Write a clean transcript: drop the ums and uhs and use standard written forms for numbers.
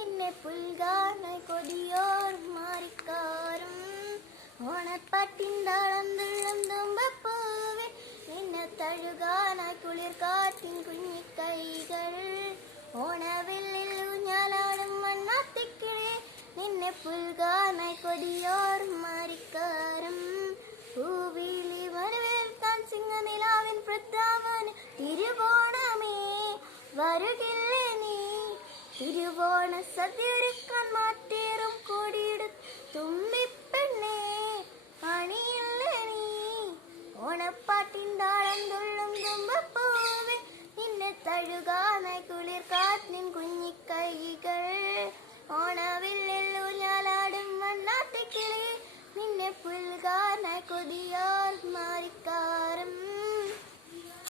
നിന്നെ പുൽകാനായി കൊതിയോർ മാറിക്കാരും ഓണപ്പാട്ടിൻ താളം തുള്ളും തുമ്പപ്പൂവേ നിന്നെ തഴുകാനായി കുളിർ കാറ്റിൻ കുഞ്ഞിക്കൈകൾ ഓണവില്ലിൽ ഊഞ്ഞാലാടും മണ്ണാത്തിക്കിളി നിന്നെ പുൽകാനായി കൊതിയോർ മാറിക്കാരും പൂവിളി വരവേൽക്കാൻ സിംഹനിലാവിൻ പ്രതാപന് തിരുവോണമേ വരുകില്ലേ നീ തിരുവോണ സദ്യൊരുക്കാൻ മാറ്റേറും കൊടിയെടുത്ത് തുമ്പിപ്പെണ്ണേ അണിയില്ലേ നീ ഓണപ്പാട്ടിൻ താളം തുള്ളും തുമ്പപ്പൂവേ നിന്നെ തഴുകാനായി കുളിർ കാറ്റിൻ കുഞ്ഞിക്കൈകൾ ഓണവില്ലിൽ ഊഞ്ഞാലാടും മണ്ണാത്തിക്കിളി നിന്നെ പുൽകാനായി കൊതിയോ